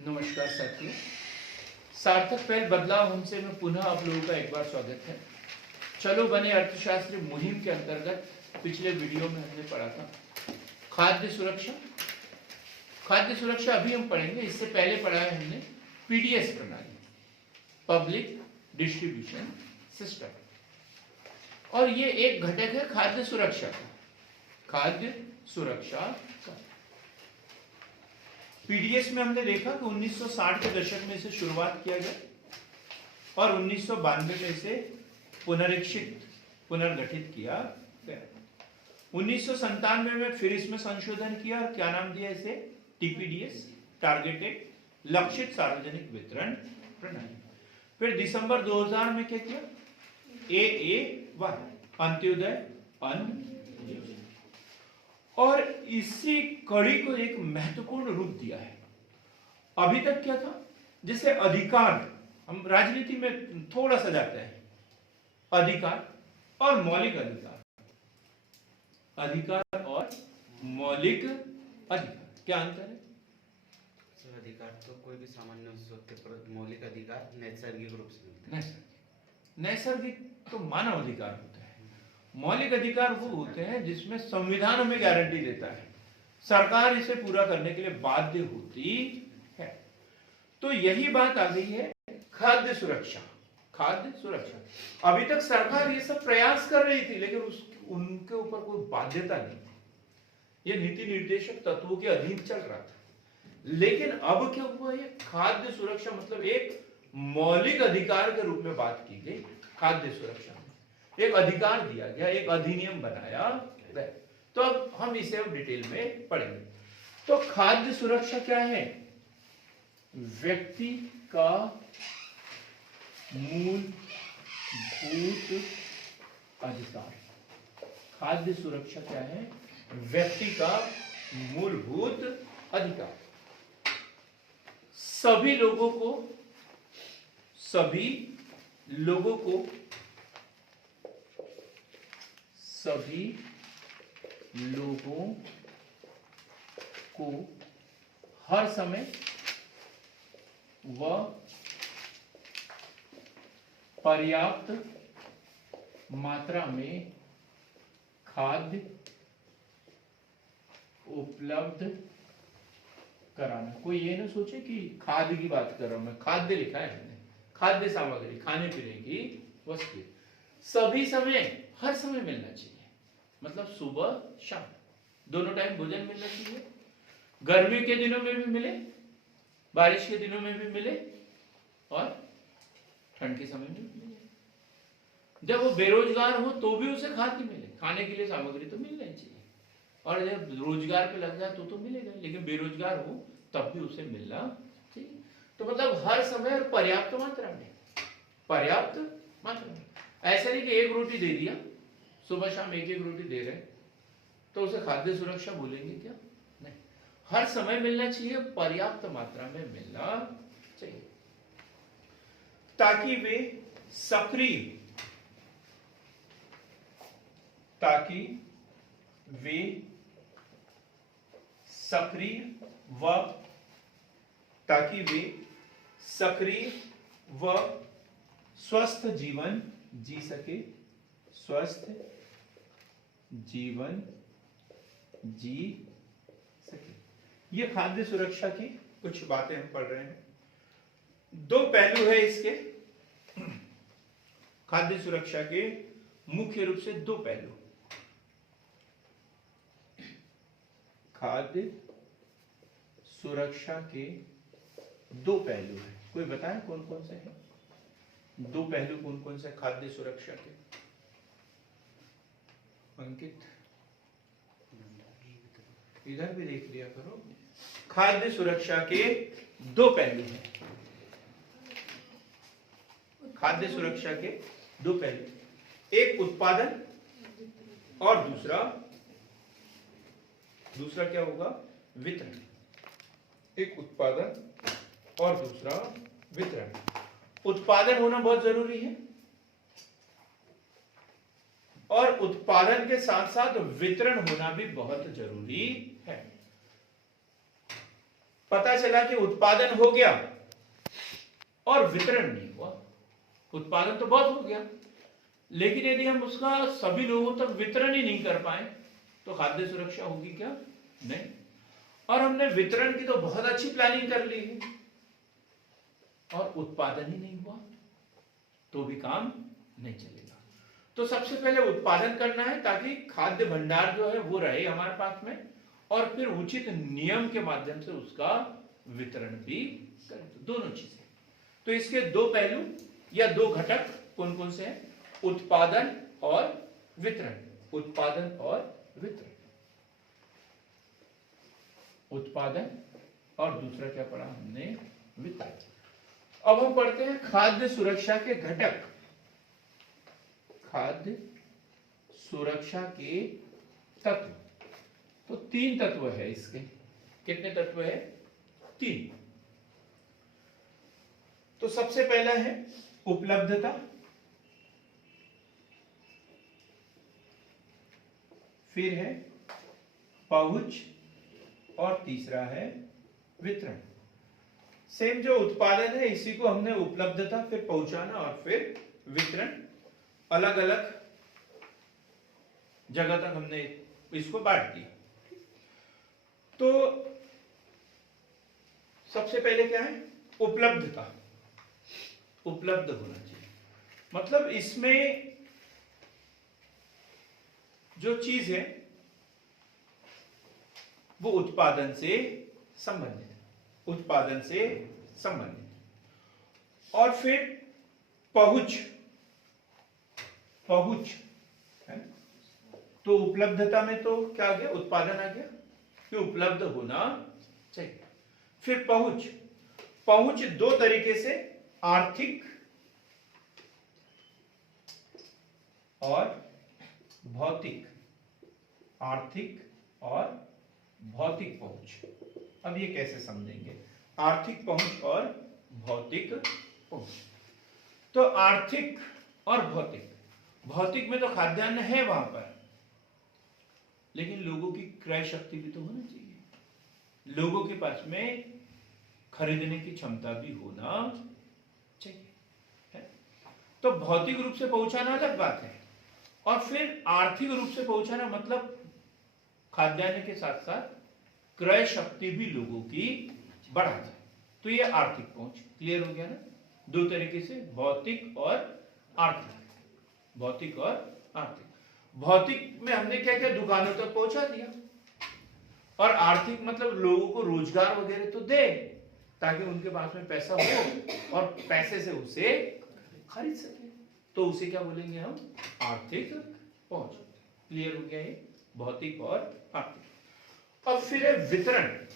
नमस्कार साथियों, सार्थक पहल बदलाव हमसे में पुनः आप लोगों का एक बार स्वागत है। चलो बने अर्थशास्त्र मुहिम के अंतर्गत पिछले वीडियो में हमने पढ़ा था खाद्य सुरक्षा। खाद्य सुरक्षा अभी हम पढ़ेंगे, इससे पहले पढ़ा है हमने पीडीएस प्रणाली, पब्लिक डिस्ट्रीब्यूशन सिस्टम, और ये एक घटक है खाद्य सुरक्षा का। खाद्य सुरक्षा का पीडीएस में हमने देखा कि 1960 के दशक में इसे शुरुआत किया गया और 1992 में इसे पुनर्गठित किया गया। 1997 में फिर इसमें संशोधन किया और क्या नाम दिया इसे? टीपीडीएस, टारगेटेड लक्षित सार्वजनिक वितरण प्रणाली। फिर दिसंबर 2000 में क्या किया? AAY, अंत्योदय अन्न योजना, और इसी कड़ी को एक महत्वपूर्ण रूप दिया है। अभी तक क्या था? जैसे अधिकार, हम राजनीति में थोड़ा सा जाते हैं, अधिकार और मौलिक अधिकार, अधिकार और मौलिक अधिकार, क्या अंतर है? अधिकार तो कोई भी सामान्य व्यक्ति पर, मौलिक अधिकार नैसर्गिक रूप से मिलते हैं। नैसर्गिक तो मानव अधिकार होता है, मौलिक अधिकार वो होते हैं जिसमें संविधान हमें गारंटी देता है, सरकार इसे पूरा करने के लिए बाध्य होती है। तो यही बात आ गई है खाद्य सुरक्षा। खाद्य सुरक्षा, अभी तक सरकार ये सब प्रयास कर रही थी, लेकिन उनके ऊपर कोई बाध्यता नहीं थी, ये नीति निर्देशक तत्वों के अधीन चल रहा था। लेकिन अब क्या हुआ? ये खाद्य सुरक्षा मतलब एक मौलिक अधिकार के रूप में बात की गई। खाद्य सुरक्षा में एक अधिकार दिया गया, एक अधिनियम बनाया गया। तो अब हम इसे अब डिटेल में पढ़ेंगे। तो खाद्य सुरक्षा क्या है? व्यक्ति का मूलभूत अधिकार। खाद्य सुरक्षा क्या है? व्यक्ति का मूलभूत अधिकार। सभी लोगों को हर समय व पर्याप्त मात्रा में खाद्य उपलब्ध कराना। कोई ये ना सोचे कि खाद्य की बात कर रहा हूं मैं, खाद्य लिखा है मैंने, खाद्य सामग्री, खाने पीने की वस्तु सभी समय, हर समय मिलना चाहिए। मतलब सुबह शाम दोनों टाइम भोजन मिलना चाहिए। गर्मी के दिनों में भी मिले, बारिश के दिनों में भी मिले, और ठंड के समय में भी मिले। जब वो बेरोजगार हो तो भी उसे खाद्य मिले, खाने के लिए सामग्री तो मिलना ही चाहिए। और जब रोजगार पे लग जाए तो मिलेगा, लेकिन बेरोजगार हो तब भी उसे मिलना चाहिए। तो मतलब हर समय और पर्याप्त मात्रा में, पर्याप्त मात्रा में। ऐसा नहीं कि एक रोटी दे दिया, सुबह शाम एक एक रोटी दे रहे तो उसे खाद्य सुरक्षा बोलेंगे क्या? नहीं, हर समय मिलना चाहिए, पर्याप्त मात्रा में मिलना चाहिए, ताकि वे सक्रिय व स्वस्थ जीवन जी सके, स्वस्थ जीवन जी सके। ये खाद्य सुरक्षा की कुछ बातें हम पढ़ रहे हैं। दो पहलू है इसके, खाद्य सुरक्षा के मुख्य रूप से दो पहलू। खाद्य सुरक्षा के दो पहलू हैं। कोई बताए कौन कौन से हैं? दो पहलू कौन कौन से खाद्य सुरक्षा के? अंकित, इधर भी देख लिया करो। खाद्य सुरक्षा के दो पहलू हैं। खाद्य सुरक्षा के दो पहलू, एक उत्पादन और दूसरा क्या होगा? वितरण। एक उत्पादन और दूसरा वितरण। उत्पादन होना बहुत जरूरी है और उत्पादन के साथ साथ वितरण होना भी बहुत जरूरी है। पता चला कि उत्पादन हो गया और वितरण नहीं हुआ। उत्पादन तो बहुत हो गया, लेकिन यदि हम उसका सभी लोगों तक वितरण ही नहीं कर पाए तो खाद्य सुरक्षा होगी क्या? नहीं। और हमने वितरण की तो बहुत अच्छी प्लानिंग कर ली है और उत्पादन ही नहीं हुआ तो भी काम नहीं चलेगा। तो सबसे पहले उत्पादन करना है ताकि खाद्य भंडार जो है वो रहे हमारे पास में, और फिर उचित नियम के माध्यम से उसका वितरण भी करें। तो दोनों चीजें, तो इसके दो पहलू या दो घटक कौन कौन से हैं? उत्पादन और वितरण। उत्पादन और वितरण, उत्पादन और दूसरा क्या पढ़ा हमने? वितरण। अब हम पढ़ते हैं खाद्य सुरक्षा के घटक। खाद्य सुरक्षा के तत्व, तो 3 तत्व है इसके। कितने तत्व है? 3। तो सबसे पहला है उपलब्धता, फिर है पहुंच, और तीसरा है वितरण। सेम जो उत्पादन है इसी को हमने उपलब्धता, फिर पहुंचाना और फिर वितरण, अलग अलग जगह तक हमने इसको बांट दिया। तो सबसे पहले क्या है? उपलब्धता। उपलब्ध होना चाहिए, मतलब इसमें जो चीज है वो उत्पादन से संबंधित, उत्पादन से संबंधित। और फिर पहुंच, पहुंच है, तो उपलब्धता में तो क्या आ गया? उत्पादन आ गया कि उपलब्ध होना चाहिए। फिर पहुंच, पहुंच दो तरीके से, आर्थिक और भौतिक। आर्थिक और भौतिक पहुंच। अब ये कैसे समझेंगे? आर्थिक पहुंच और भौतिक पहुंच। तो आर्थिक और भौतिक, भौतिक में तो खाद्यान्न है वहां पर, लेकिन लोगों की क्रय शक्ति भी तो होनी चाहिए, लोगों के पास में खरीदने की क्षमता भी होना चाहिए, है? तो भौतिक रूप से पहुंचाना अलग बात है, और फिर आर्थिक रूप से पहुंचाना मतलब खाद्यान्न के साथ साथ क्रय शक्ति भी लोगों की बढ़ा जाए, तो ये आर्थिक पहुंच। क्लियर हो गया ना? दो तरीके से, भौतिक और आर्थिक। भौतिक और आर्थिक। भौतिक में हमने क्या किया? दुकानों तक पहुंचा दिया, और आर्थिक मतलब लोगों को रोजगार वगैरह तो दे ताकि उनके पास में पैसा हो और पैसे से उसे खरीद सके, तो उसे क्या बोलेंगे हम? आर्थिक पहुंच। क्लियर हो गया ये? भौतिक और आर्थिक। अब फिर है वितरण।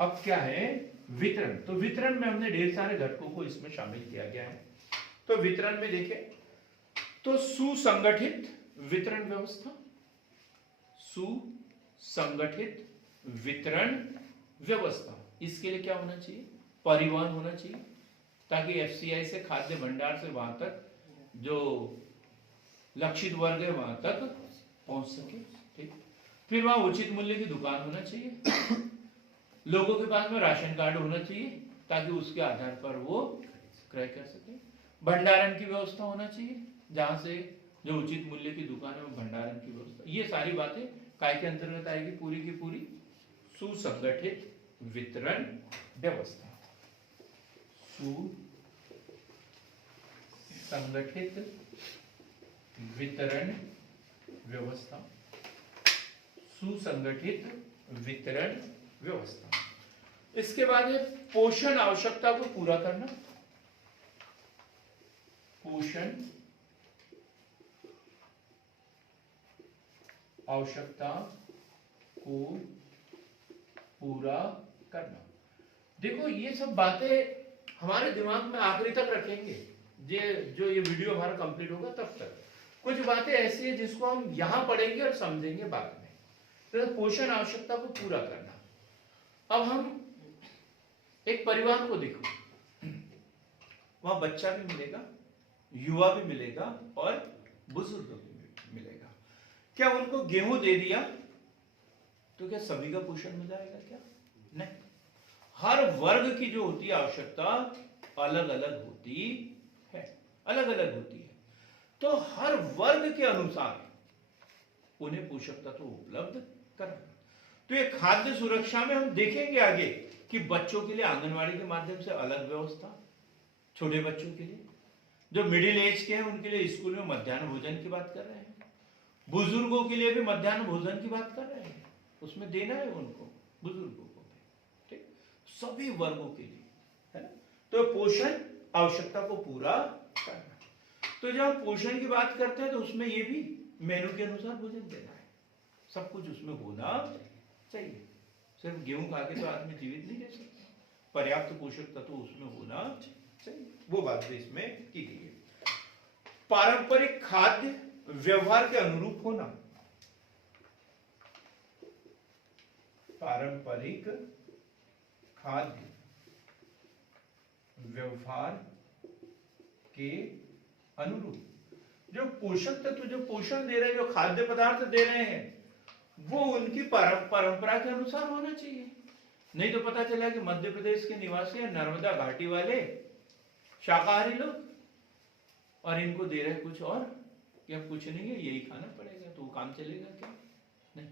अब क्या है? वितरण। तो वितरण में हमने ढेर सारे घटकों को इसमें शामिल किया गया है। तो वितरण में देखें तो सुसंगठित वितरण व्यवस्था, सुसंगठित वितरण व्यवस्था, इसके लिए क्या होना चाहिए? परिवहन होना चाहिए, ताकि एफसीआई से खाद्य भंडार से वहां तक जो लक्षित वर्ग है वहां तक पहुंच सके। ठीक। फिर वहां उचित मूल्य की दुकान होना चाहिए, लोगों के पास में राशन कार्ड होना चाहिए ताकि उसके आधार पर वो क्रय कर सके। भंडारण की व्यवस्था होना चाहिए, जहां से जो उचित मूल्य की दुकान है वो भंडारण की व्यवस्था। ये सारी बातें काय के अंतर्गत आएगी? पूरी की पूरी सुसंगठित वितरण व्यवस्था। सुसंगठित वितरण व्यवस्था, सुसंगठित वितरण व्यवस्था। इसके बाद है पोषण आवश्यकता को पूरा करना। पोषण आवश्यकता को पूरा करना। देखो ये सब बातें हमारे दिमाग में आखिरी तक रखेंगे, जो ये वीडियो हमारा कंप्लीट होगा तब तक। कुछ बातें ऐसी है जिसको हम यहां पढ़ेंगे और समझेंगे बाद में। तो पोषण आवश्यकता को पूरा करना। अब हम एक परिवार को देखो, वहां बच्चा भी मिलेगा, युवा भी मिलेगा और बुजुर्ग भी मिलेगा। क्या उनको गेहूं दे दिया तो क्या सभी का पोषण हो जाएगा? क्या नहीं। हर वर्ग की जो होती है आवश्यकता अलग अलग होती है, अलग अलग होती है। तो हर वर्ग के अनुसार उन्हें पोषक तत्व उपलब्ध कराना। तो ये खाद्य सुरक्षा में हम देखेंगे आगे कि बच्चों के लिए आंगनवाड़ी के माध्यम से अलग व्यवस्था, छोटे बच्चों के लिए, जो मिडिल एज के हैं उनके लिए स्कूल में मध्याह्न भोजन की बात कर रहे हैं, बुजुर्गों के लिए भी मध्याह्न भोजन की बात कर रहे हैं, उसमें देना है उनको, बुजुर्गों को भी, ठीक, सभी वर्गों के लिए, है ना। तो पोषण आवश्यकता को पूरा करना। तो जब हम पोषण की बात करते हैं तो उसमें ये भी मेनू के अनुसार भोजन देना है, सब कुछ उसमें होना चाहिए। सिर्फ गेहूं खा के तो आदमी जीवित नहीं रह सकता, पर्याप्त पोषक तत्व उसमें होना चाहिए, वो बात भी इसमें की गई है। पारंपरिक खाद्य व्यवहार के अनुरूप होना, पारंपरिक खाद्य व्यवहार के अनुरूप, जो पोषक तत्व, जो पोषण दे रहे हैं, जो खाद्य पदार्थ दे रहे हैं, वो उनकी परंपरा के अनुसार होना चाहिए। नहीं तो पता चला कि मध्य प्रदेश के निवासी या नर्मदा घाटी वाले शाकाहारी लोग, और इनको दे रहे कुछ और, या कुछ नहीं है, यही खाना पड़ेगा, तो वो काम चलेगा क्या? नहीं,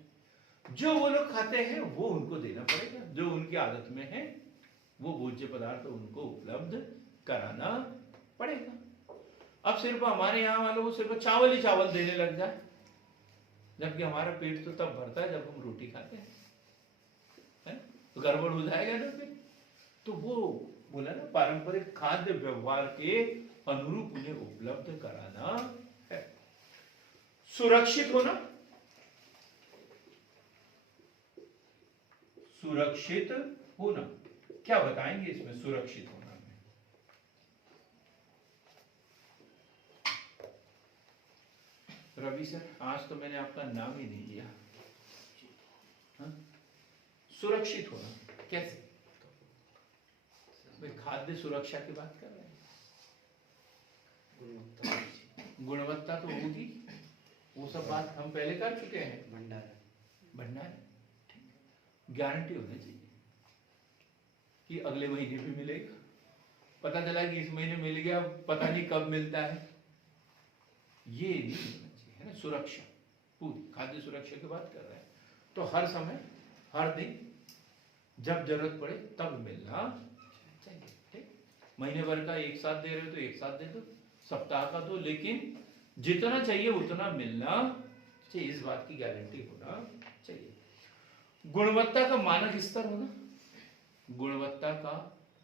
जो वो लोग खाते हैं वो उनको देना पड़ेगा, जो उनकी आदत में है वो भोज्य पदार्थ उनको उपलब्ध कराना पड़ेगा। अब सिर्फ हमारे यहाँ वालों को सिर्फ चावल ही चावल देने लग जाए, जबकि हमारा पेट तो तब भरता है जब हम रोटी खाते हैं, है? तो गड़बड़ हो जाएगा ना फिर। तो वो बोला ना, पारंपरिक खाद्य व्यवहार के अनुरूप उन्हें उपलब्ध कराना है। सुरक्षित होना, सुरक्षित होना क्या बताएंगे इसमें, सुरक्षित होना में? रवि सर, आज तो मैंने आपका नाम ही नहीं लिया। हाँ? सुरक्षित होना कैसे? भाई खाद्य सुरक्षा की बात कर रहे हैं, गुणवत्ता तो होगी, वो सब बात हम पहले कर चुके हैं। भंडार गारंटी होनी चाहिए कि अगले महीने भी मिलेगा, पता चला कि इस महीने मिल गया, पता नहीं कब मिलता है, ये नहीं होना चाहिए, है ना। सुरक्षा, पूरी खाद्य सुरक्षा की बात कर रहे हैं, तो हर समय हर दिन जब जरूरत पड़े तब मिलना चाहिए, ठीक। महीने भर का एक साथ दे रहे हो तो एक साथ दे दो, सप्ताह का दो, लेकिन जितना चाहिए उतना मिलना चाहिए, इस बात की गारंटी होना चाहिए। गुणवत्ता का मानक स्तर होना, गुणवत्ता का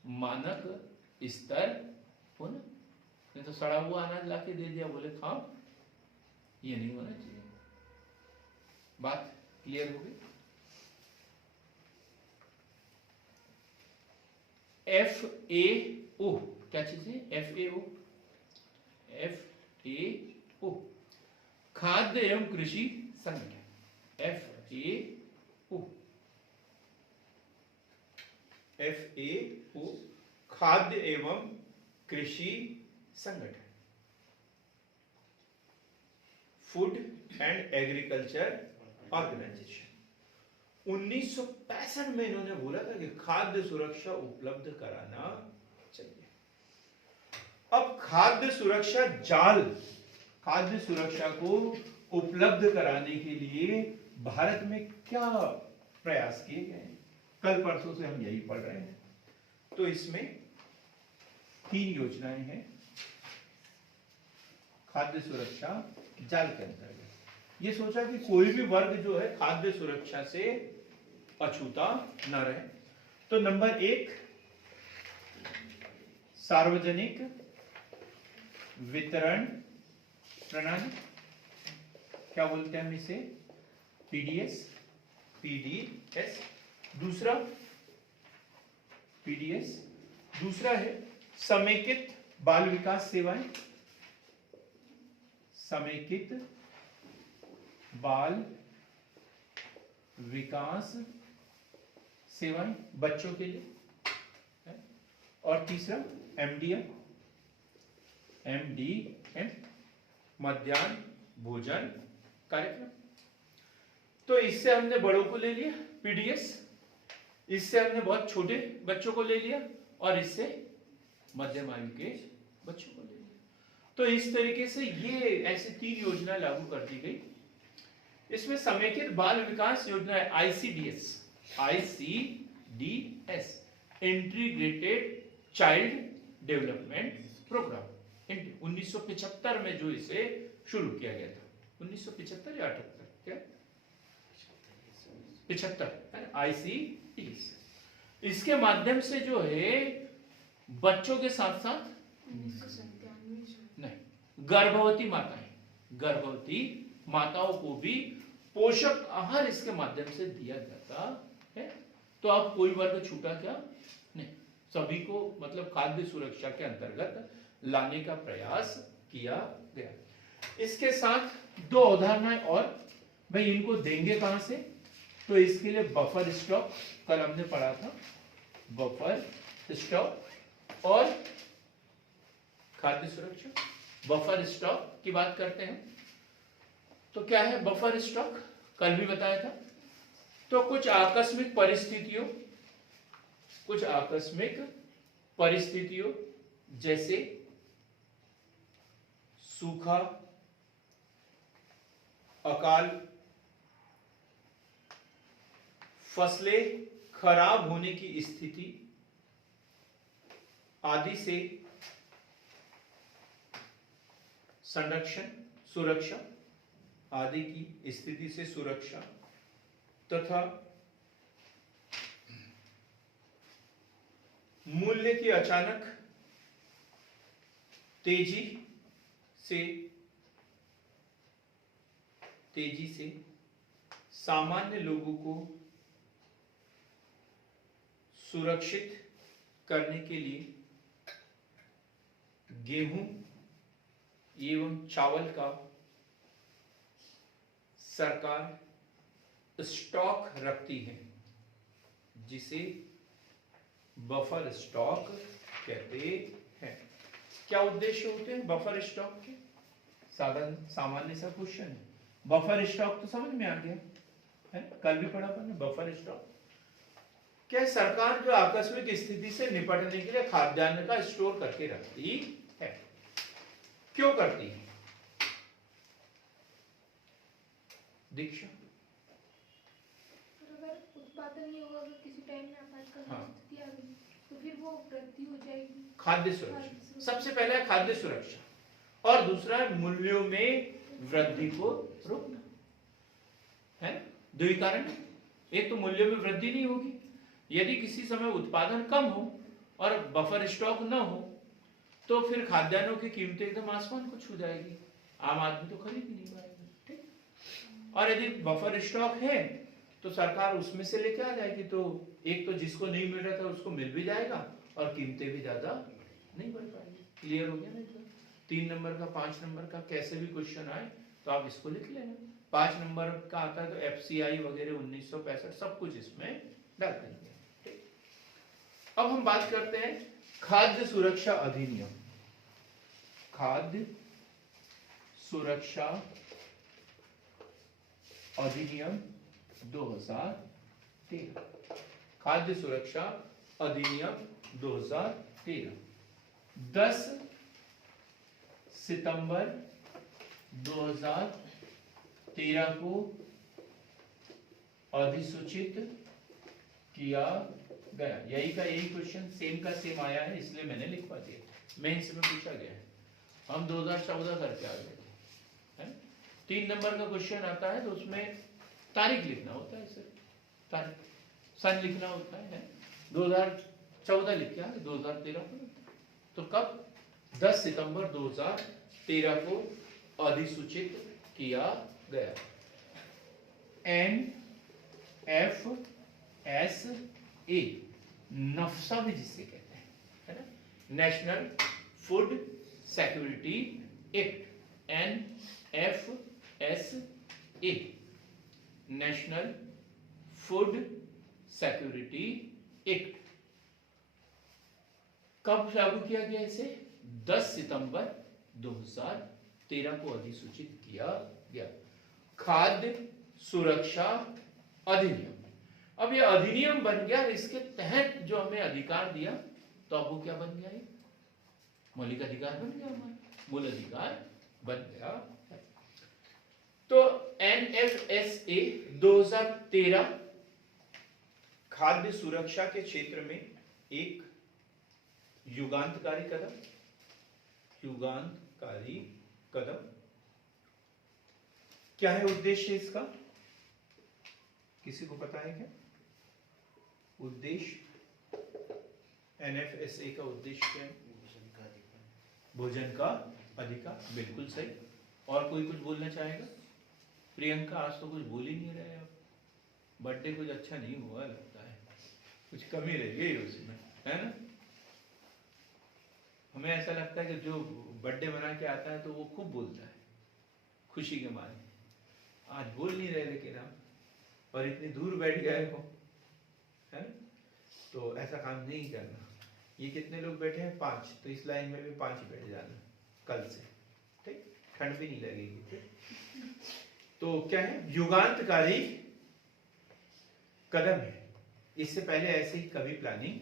मानक स्तर होना, नहीं तो सड़ा हुआ अनाज लाके दे दिया, बोले खाओ, ये नहीं होना चाहिए। बात क्लियर हो गई? FAO क्या चीज है? FAO खाद्य एवं कृषि संगठन, FAO खाद्य एवं कृषि संगठन, फूड एंड एग्रीकल्चर ऑर्गेनाइजेशन। 1965 में इन्होंने बोला था कि खाद्य सुरक्षा उपलब्ध कराना चाहिए। अब खाद्य सुरक्षा जाल, खाद्य सुरक्षा को उपलब्ध कराने के लिए भारत में क्या प्रयास किए गए हैं, कल परसों से हम यही पढ़ रहे हैं। तो इसमें 3 योजनाएं हैं खाद्य सुरक्षा जाल के अंतर्गत। ये सोचा कि कोई भी वर्ग जो है खाद्य सुरक्षा से अछूता न रहे। तो नंबर 1 सार्वजनिक वितरण प्रणाली, क्या बोलते हैं हम इसे? पीडीएस। दूसरा पीडीएस, दूसरा है समेकित बाल विकास सेवाएं, समेकित बाल विकास सेवाएं बच्चों के लिए है? और तीसरा MDM, मध्याह्न भोजन कार्यक्रम। तो इससे हमने बड़ों को ले लिया पीडीएस, इससे हमने बहुत छोटे बच्चों को ले लिया और इससे मध्यम आयु के बच्चों को ले लिया। तो इस तरीके से ये ऐसे 3 योजना लागू कर दी गई। इसमें समेकित बाल विकास योजना है ICDS, integrated child development programme. 1975 में जो इसे शुरू किया गया था, 1975 या 78 क्या 75 आईसीडीएस। इसके माध्यम से जो है बच्चों के साथ साथ नहीं, गर्भवती माताओं को भी पोषक आहार इसके माध्यम से दिया जाता है। तो अब कोई वर्ग छूटा क्या नहीं, सभी को मतलब खाद्य सुरक्षा के अंतर्गत लाने का प्रयास किया गया। इसके साथ 2 अवधारणाएं और, भाई इनको देंगे कहां से, तो इसके लिए बफर स्टॉक, कल हमने पढ़ा था बफर स्टॉक और खाद्य सुरक्षा। बफर स्टॉक की बात करते हैं तो क्या है बफर स्टॉक, कल भी बताया था। तो कुछ आकस्मिक परिस्थितियों जैसे सूखा, अकाल, फसलें खराब होने की स्थिति आदि से संरक्षण, सुरक्षा आदि की स्थिति से सुरक्षा तथा मूल्य की अचानक तेजी से सामान्य लोगों को सुरक्षित करने के लिए गेहूं एवं चावल का सरकार स्टॉक रखती है, जिसे बफर स्टॉक कहते हैं। क्या उद्देश्य होते हैं बफर स्टॉक के? सामान्य सा क्वेश्चन है। बफर स्टॉक तो समझ में आ गया है, कल भी पढ़ा आपने बफर स्टॉक। क्या सरकार जो आकस्मिक स्थिति से निपटने के लिए खाद्यान्न का स्टोर करके रखती है। क्यों करती है दीक्षा? अगर उत्पादन नहीं होगा, अगर किसी टाइम में आपातकालीन हाँ। स्थिति आ गई तो फिर वो वृद्धि हो जाएगी। खाद्य सुरक्षा सबसे पहला है, खाद्य सुरक्षा, और दूसरा है मूल्यों में वृद्धि को रोकना, है ना? 2 ही कारण है। एक तो मूल्यों में वृद्धि नहीं होगी, यदि किसी समय उत्पादन कम हो और बफर स्टॉक न हो तो फिर खाद्यान्नों की कीमतें एकदम आसमान को छू जाएगी, आम आदमी तो खरीद ही नहीं पाएगा, ठीक। और यदि बफर स्टॉक है तो सरकार उसमें से लेके आ जाएगी, तो एक तो जिसको नहीं मिल रहा था उसको मिल भी जाएगा और कीमतें भी ज्यादा नहीं बढ़ पाएगी। क्लियर हो गया ना? 3 नंबर का 5 नंबर का कैसे भी क्वेश्चन आए तो आप इसको लिख लेना। 5 नंबर का आता है तो FCI वगैरह 1965 सब कुछ इसमें डाल देंगे, ठीक। अब हम बात करते हैं खाद्य सुरक्षा अधिनियम। खाद्य सुरक्षा अधिनियम 2013। खाद्य सुरक्षा अधिनियम 2013 10 सितंबर 2013 को अधिसूचित किया गया। यही का यही क्वेश्चन सेम का सेम आया है, इसलिए मैंने लिखवा दिया। मेंस में पूछा गया है, हम 2014 करके आ गए थे। 3 नंबर का क्वेश्चन आता है तो उसमें तारीख लिखना होता है, सिर्फ तारीख, सन लिखना होता है। 2014 लिख के आ गए, 2013 को। तो कब? 10 सितंबर 2013 को अधिसूचित किया गया। NFSA, नफ्सा भी जिसे कहते हैं, है ना? National food security act, NFSA, national food security act. कब लागू किया गया इसे? 10 सितंबर 2013 को अधिसूचित किया गया। खाद्य सुरक्षा अधिनियम। अब ये अधिनियम बन गया, इसके तहत जो हमें अधिकार दिया, तो अब वो क्या बन गया? ये मौलिक अधिकार बन गया, हमारा मूल अधिकार बन गया। तो एनएफएसए 2013 खाद्य सुरक्षा के क्षेत्र में एक युगांतकारी कदम। क्या है उद्देश्य इसका? किसी को पता है क्या उद्देश्य? एनएफएसए का उद्देश्य क्या है? भोजन का अधिकार, बिल्कुल सही। और कोई कुछ बोलना चाहेगा? प्रियंका आज तो कुछ बोल ही नहीं रहे आप। बर्थडे कुछ अच्छा नहीं हुआ लगता है, कुछ कमी रह गई उसमें, है ना? हमें ऐसा लगता है कि जो बर्थडे मना के आता है तो वो खूब बोलता है खुशी के मारे। आज बोल नहीं रहे लेकिन आप, और इतनी दूर बैठ गए हो, है ना? तो ऐसा काम नहीं करना। ये कितने लोग बैठे हैं? 5। तो इस लाइन में भी 5 ही बैठ जाना कल से, ठीक? ठंड भी नहीं लगेगी, ठीक? तो क्या है? युगांतकारी कदम है। इससे पहले ऐसे ही कभी प्लानिंग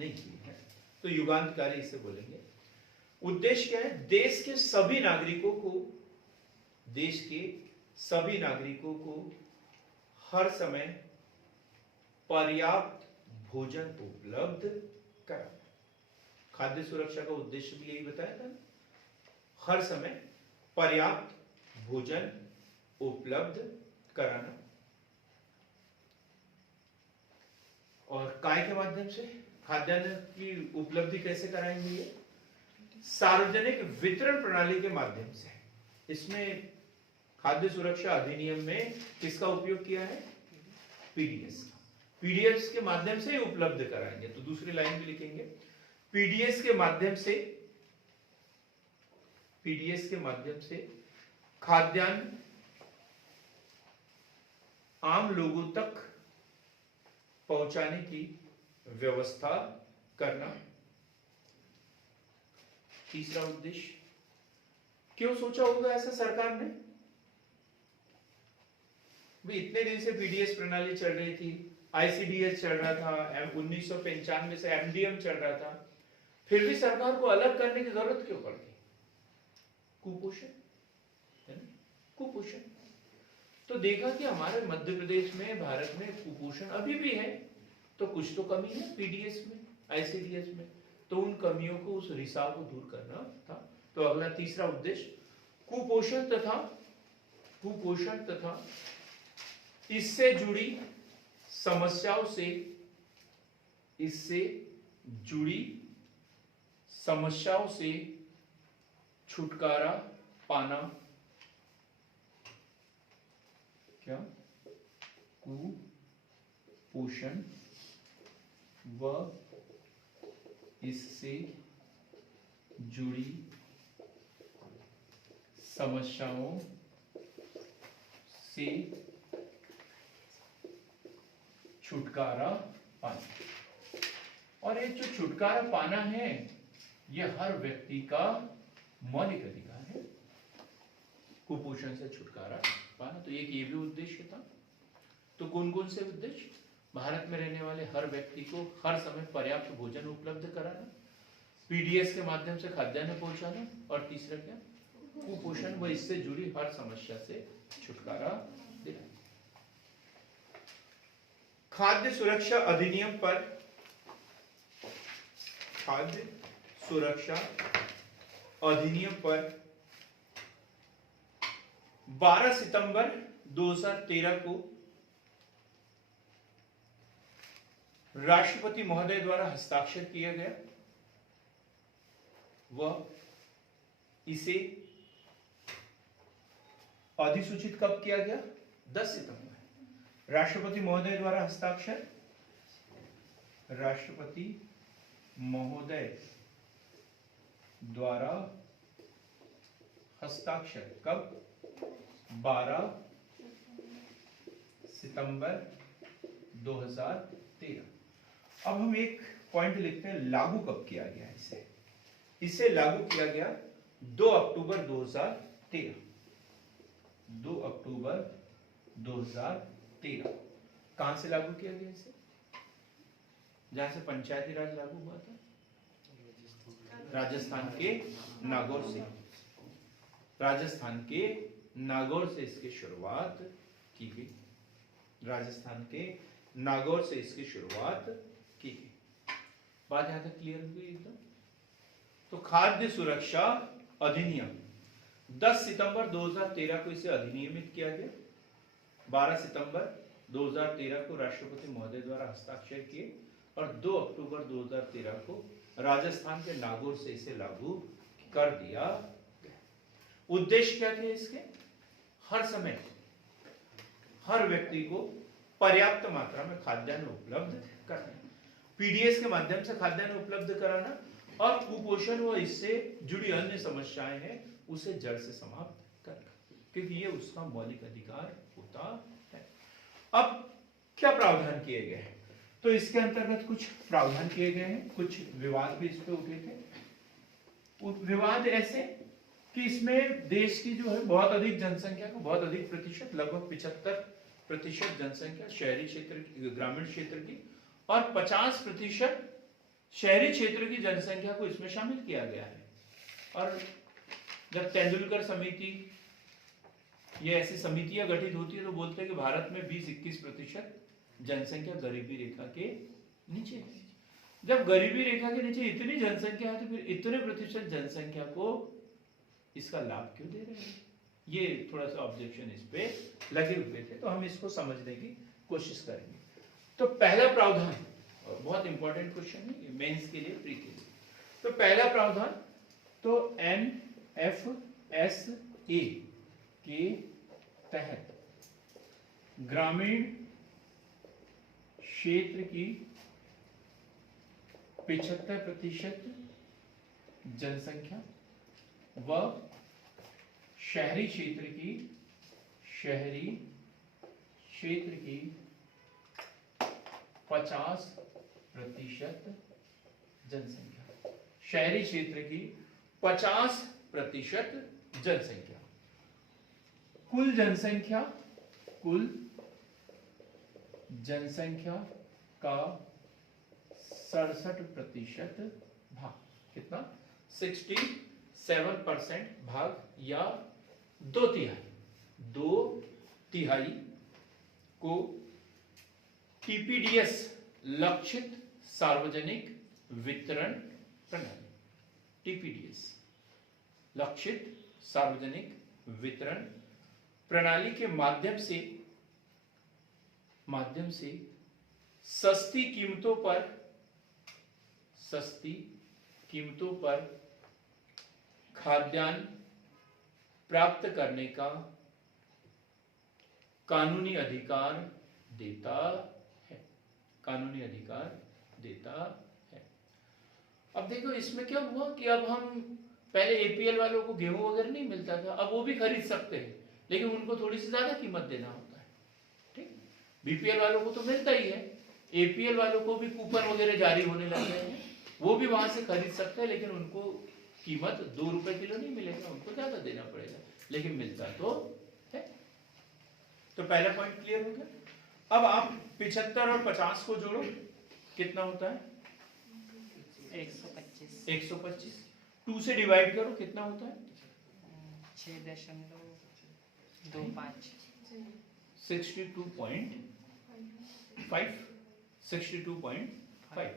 नहीं की है, तो युगांतकारी इसे बोलेंगे। उद्देश्य क्या है? देश के सभी नागरिकों को हर समय पर्याप्त भोजन उपलब्ध कराना। खाद्य सुरक्षा का उद्देश्य भी यही बताया था, हर समय पर्याप्त भोजन उपलब्ध कराना। और काय के माध्यम से खाद्यान्न की उपलब्धि कैसे कराएंगे? ये सार्वजनिक वितरण प्रणाली के माध्यम से। इसमें खाद्य सुरक्षा अधिनियम में किसका उपयोग किया है? पीडीएस का। पीडीएस के माध्यम से उपलब्ध कराएंगे। तो दूसरी लाइन भी लिखेंगे, पीडीएस के माध्यम से खाद्यान्न आम लोगों तक पहुंचाने की व्यवस्था करना। तीसरा उद्देश्य, क्यों सोचा होगा ऐसा सरकार ने? भाई इतने दिन से पीडीएस प्रणाली चल रही थी, आईसीडीएस चल रहा था, 1995 से एमडीएम चल रहा था, फिर भी सरकार को अलग करने की जरूरत क्यों पड़ गई? कुपोषण, है ना? कुपोषण। तो देखा कि हमारे मध्य प्रदेश में, भारत में कुपोषण अभी भी है, तो कुछ तो कमी है पीडीएस में, आईसीडीएस में, तो उन कमियों को, उस रिसाव को दूर करना था। तो अगला तीसरा उद्देश्य, कुपोषण तथा इससे जुड़ी समस्याओं से छुटकारा पाना। क्या? कुपोषण व इससे जुड़ी समस्याओं से छुटकारा पाना। और ये जो छुटकारा पाना है, ये हर व्यक्ति का मौलिक अधिकार है, कुपोषण से छुटकारा पाना। तो एक ये भी उद्देश्य था। तो कौन कौन से उद्देश्य? भारत में रहने वाले हर व्यक्ति को हर समय पर्याप्त भोजन उपलब्ध कराना, पीडीएस के माध्यम से खाद्यान्न पहुंचाना, और तीसरा क्या? कुपोषण व इससे जुड़ी हर समस्या से छुटकारा दिलाना। खाद्य सुरक्षा अधिनियम पर 12 सितंबर 2013 को राष्ट्रपति महोदय द्वारा हस्ताक्षर किया गया। वह इसे अधिसूचित कब किया गया? 10 सितंबर। राष्ट्रपति महोदय द्वारा हस्ताक्षर, राष्ट्रपति महोदय द्वारा हस्ताक्षर कब? 12 सितंबर 2013। अब हम एक पॉइंट लिखते हैं, लागू कब किया गया? इसे लागू किया गया 2 अक्टूबर 2013। 2 अक्टूबर 2013। कहां से लागू किया गया इसे? जहां से पंचायती राज लागू हुआ था, राजस्थान के नागौर से। राजस्थान के नागौर से इसकी शुरुआत की गई। राजस्थान के नागौर से इसकी शुरुआत की गई। बात यहां तक क्लियर हो गई एकदम? तो खाद्य सुरक्षा अधिनियम 10 सितंबर 2013 को इसे अधिनियमित किया गया। 12 सितंबर 2013 को राष्ट्रपति महोदय द्वारा हस्ताक्षर किए और 2 अक्टूबर 2013 को राजस्थान के नागौर से इसे लागू कर दिया गया। उद्देश्य क्या थे इसके? हर समय हर व्यक्ति को पर्याप्त मात्रा में खाद्यान्न उपलब्ध कराना, पीडीएस के माध्यम से खाद्यान्न उपलब्ध कराना और कुपोषण व इससे जुड़ी अन्य समस्याएं हैं उसे जड़ से समाप्त करना, क्योंकि ये उसका मौलिक अधिकार होता है। अब क्या प्रावधान किए गए हैं? तो इसके अंतर्गत कुछ प्रावधान किए गए हैं, कुछ विवाद भी इस पे उठे थे। विवाद ऐसे कि इसमें देश की जो है बहुत अधिक जनसंख्या का बहुत अधिक प्रतिशत, लगभग 75% जनसंख्या शहरी क्षेत्र की, ग्रामीण क्षेत्र की और 50% शहरी क्षेत्र की जनसंख्या को इसमें शामिल किया गया है। और जब तेंदुलकर समिति ये ऐसी समितियां गठित होती है तो बोलते हैं कि भारत में 20-21% जनसंख्या गरीबी रेखा के नीचे है। जब गरीबी रेखा के नीचे इतनी जनसंख्या है तो फिर इतने प्रतिशत जनसंख्या को इसका लाभ क्यों दे रहे हैं? ये थोड़ा सा ऑब्जेक्शन इस पे लगे हुए थे, तो हम इसको समझने की कोशिश करेंगे। तो पहला प्रावधान, और बहुत इंपॉर्टेंट क्वेश्चन है मेंस के लिए, प्री के लिए। तो पहला प्रावधान तो NFSA के तहत ग्रामीण क्षेत्र की 75% जनसंख्या व शहरी क्षेत्र की 50% जनसंख्या, शहरी क्षेत्र की 50% जनसंख्या, कुल जनसंख्या का 67% भाग, कितना? 67% भाग या 2/3 को टीपीडीएस लक्षित सार्वजनिक वितरण प्रणाली, टीपीडीएस लक्षित सार्वजनिक वितरण प्रणाली के माध्यम से सस्ती कीमतों पर खाद्यान्न प्राप्त करने का कानूनी अधिकार देता है। अब देखो इसमें क्या हुआ कि अब हम पहले एपीएल वालों को गेहूं वगैरह नहीं मिलता था, अब वो भी खरीद सकते हैं, लेकिन उनको थोड़ी सी ज्यादा कीमत देना होता है। ठीक, बीपीएल वालों को तो मिलता ही है, एपीएल वालों को भी कूपन वगैरह जारी होने लग गए हैं, वो भी वहां से खरीद सकते हैं, लेकिन उनको कीमत 2 रुपए किलो नहीं मिलेगा, उनको ज्यादा देना पड़ेगा, लेकिन मिलता तो है। तो पहला पॉइंट क्लियर हो गया। अब आप 75 और 50 को जोड़ो, कितना होता है? 125। 2 से डिवाइड करो, कितना होता है? 6.25। 62.5।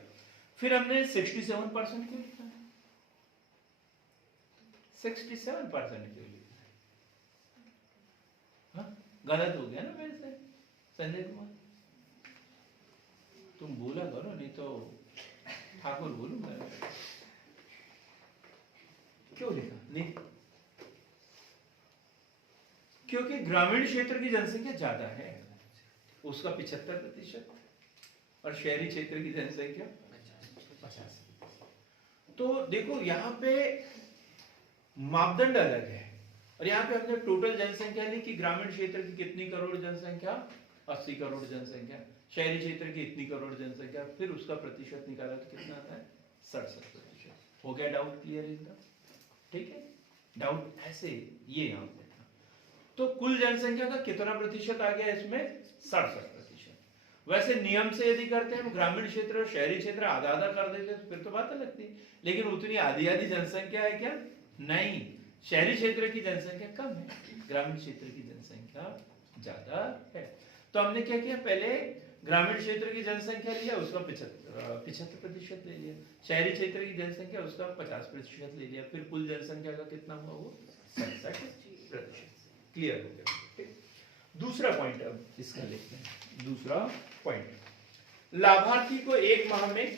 फिर हमने 67% क्यों लिखा है? 67% क्यों लिखा है? हाँ? गलत हो गया ना मेरे से संजय कुमार, तुम बोला करो, नहीं तो ठाकुर बोलूंगा। क्यों लिखा? नहीं, क्योंकि ग्रामीण क्षेत्र की जनसंख्या ज्यादा है, उसका 75% और शहरी क्षेत्र की जनसंख्या 50। तो देखो यहाँ पे मापदंड अलग है, और यहाँ पे हमने टोटल जनसंख्या ली कि ग्रामीण क्षेत्र की कितनी करोड़ जनसंख्या, 80 करोड़ जनसंख्या, शहरी क्षेत्र की इतनी करोड़ जनसंख्या, फिर उसका प्रतिशत निकाला तो कितना आता है? 67%। हो गया डाउट क्लियर एकदम? ठीक है, डाउट ऐसे ये यहाँ पे था। तो कुल जनसंख्या का कितना प्रतिशत आ गया इसमें? 67%। वैसे नियम से यदि करते हैं ग्रामीण क्षेत्र और शहरी क्षेत्र आधा आधा कर देते हैं तो फिर तो बात अलग थी, लेकिन उतनी आधी आधी जनसंख्या है क्या? नहीं, शहरी क्षेत्र की जनसंख्या कम है, ग्रामीण क्षेत्र की जनसंख्या ज्यादा है। तो हमने क्या किया, पहले ग्रामीण क्षेत्र की जनसंख्या लिया, उसका 75% ले लिया, शहरी क्षेत्र की जनसंख्या उसका 50% ले लिया, फिर कुल जनसंख्या का कितना हुआ? वो 67%। क्लियर हो गया? ठीक। दूसरा पॉइंट अब इसका देखते हैं। दूसरा पॉइंट, लाभार्थी को एक माह में,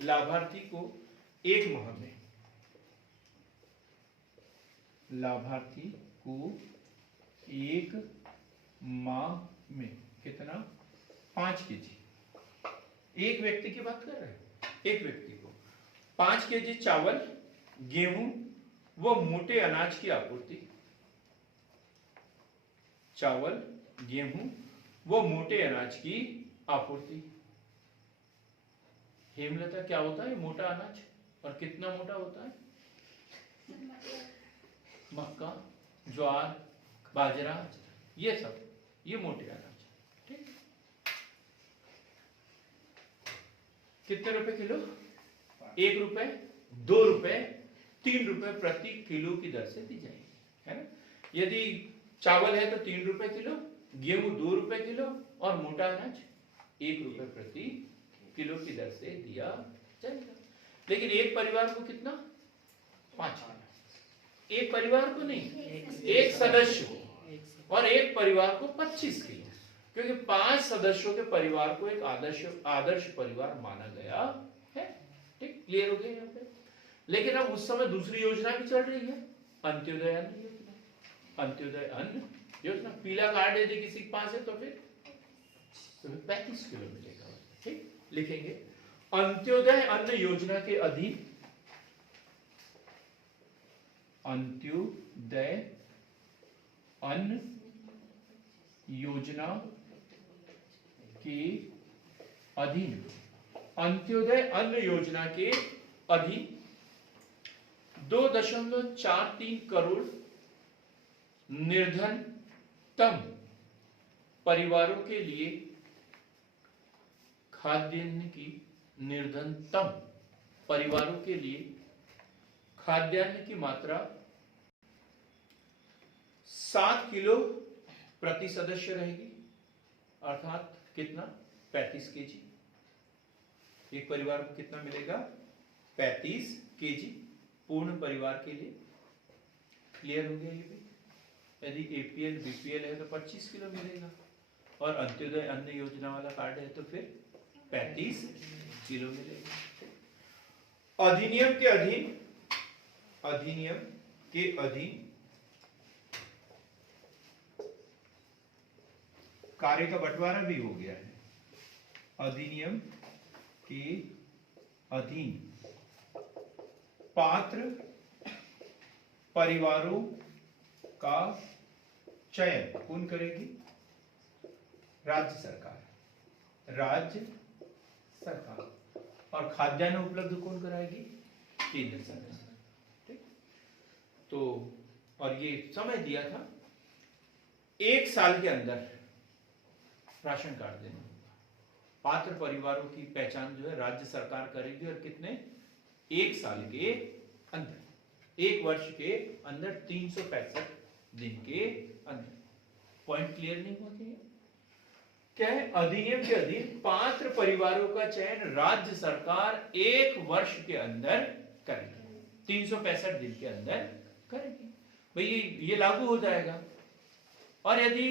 लाभार्थी को एक माह में, लाभार्थी को एक माह में कितना? 5 केजी। एक व्यक्ति की बात कर रहे हैं, एक व्यक्ति को 5 केजी चावल, गेहूं व मोटे अनाज की आपूर्ति, चावल, गेहूं वो मोटे अनाज की आपूर्ति। हेमलता, क्या होता है मोटा अनाज और कितना मोटा होता है? मक्का, ज्वार, बाजरा, ये सब, ये मोटे अनाज। ठीक, कितने रुपए किलो? 1 रुपए, 2 रुपए, 3 रुपए प्रति किलो की दर से दी जाएगी, है ना। यदि चावल है तो 3 रुपए किलो, गेहूं 2 रुपए किलो और मोटा अनाज 1 रुपए प्रति किलो की दर से दिया जाएगा। लेकिन एक परिवार को कितना? 5। एक परिवार को नहीं, एक सदस्य को, और एक परिवार को 25 किलो, क्योंकि 5 सदस्यों के परिवार को एक आदर्श परिवार माना गया है। ठीक, क्लियर हो गया यहाँ पे। लेकिन अब उस समय दूसरी योजना भी चल रही है, अंत्योदय अन्न योजना। अंत्योदय अन्न योजना, पीला कार्ड यदि किसी के पास है तो फिर 35 किलो मिलेगा। ठीक, लिखेंगे अंत्योदय अन्न योजना के अधीन, अंत्योदय अन्न योजना के अधीन, अंत्योदय अन्न योजना के अधीन 2.43 करोड़ निर्धनतम परिवारों के लिए खाद्यान्न की, निर्धनतम परिवारों के लिए खाद्यान्न की मात्रा 7 किलो प्रति सदस्य रहेगी, अर्थात कितना? 35 केजी। एक परिवार को कितना मिलेगा? 35 केजी पूर्ण परिवार के लिए। क्लियर हो गया ये भी? यदि एपीएल बीपीएल है तो 25 किलो मिलेगा, और अंत्योदय अन्न योजना वाला कार्ड है तो फिर 35 किलो मिलेगा। अधिनियम के अधीन, अधिनियम के अधीन कार्य का बंटवारा भी हो गया है। अधिनियम के अधीन पात्र परिवारों का चयन कौन करेगी? राज्य सरकार, राज्य सरकार। और खाद्यान्न उपलब्ध कौन कराएगी? केंद्र सरकार। ठीक, तो और ये समय दिया था 1 साल के अंदर राशन कार्ड देना होगा। पात्र परिवारों की पहचान जो है राज्य सरकार करेगी, और कितने? 1 साल के अंदर, 1 वर्ष के अंदर, 365 दिन के अंदर। पॉइंट क्लियर नहीं हुआ क्या? क्या है? अधिनियम के अधीन पात्र परिवारों का चयन राज्य सरकार 1 वर्ष के अंदर करेगी, 365 दिन के अंदर करेगी। भाई ये लागू हो जाएगा। और यदि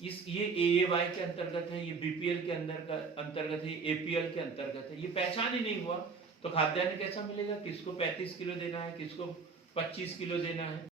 ये एएवाई के अंतर्गत है, ये बीपीएल के अंतर्गत है, एपीएल के अंतर्गत है, ये पहचान ही नहीं हुआ तो खाद्यान्न कैसा मिलेगा? किसको 35 किलो देना है, किसको 25 किलो देना है?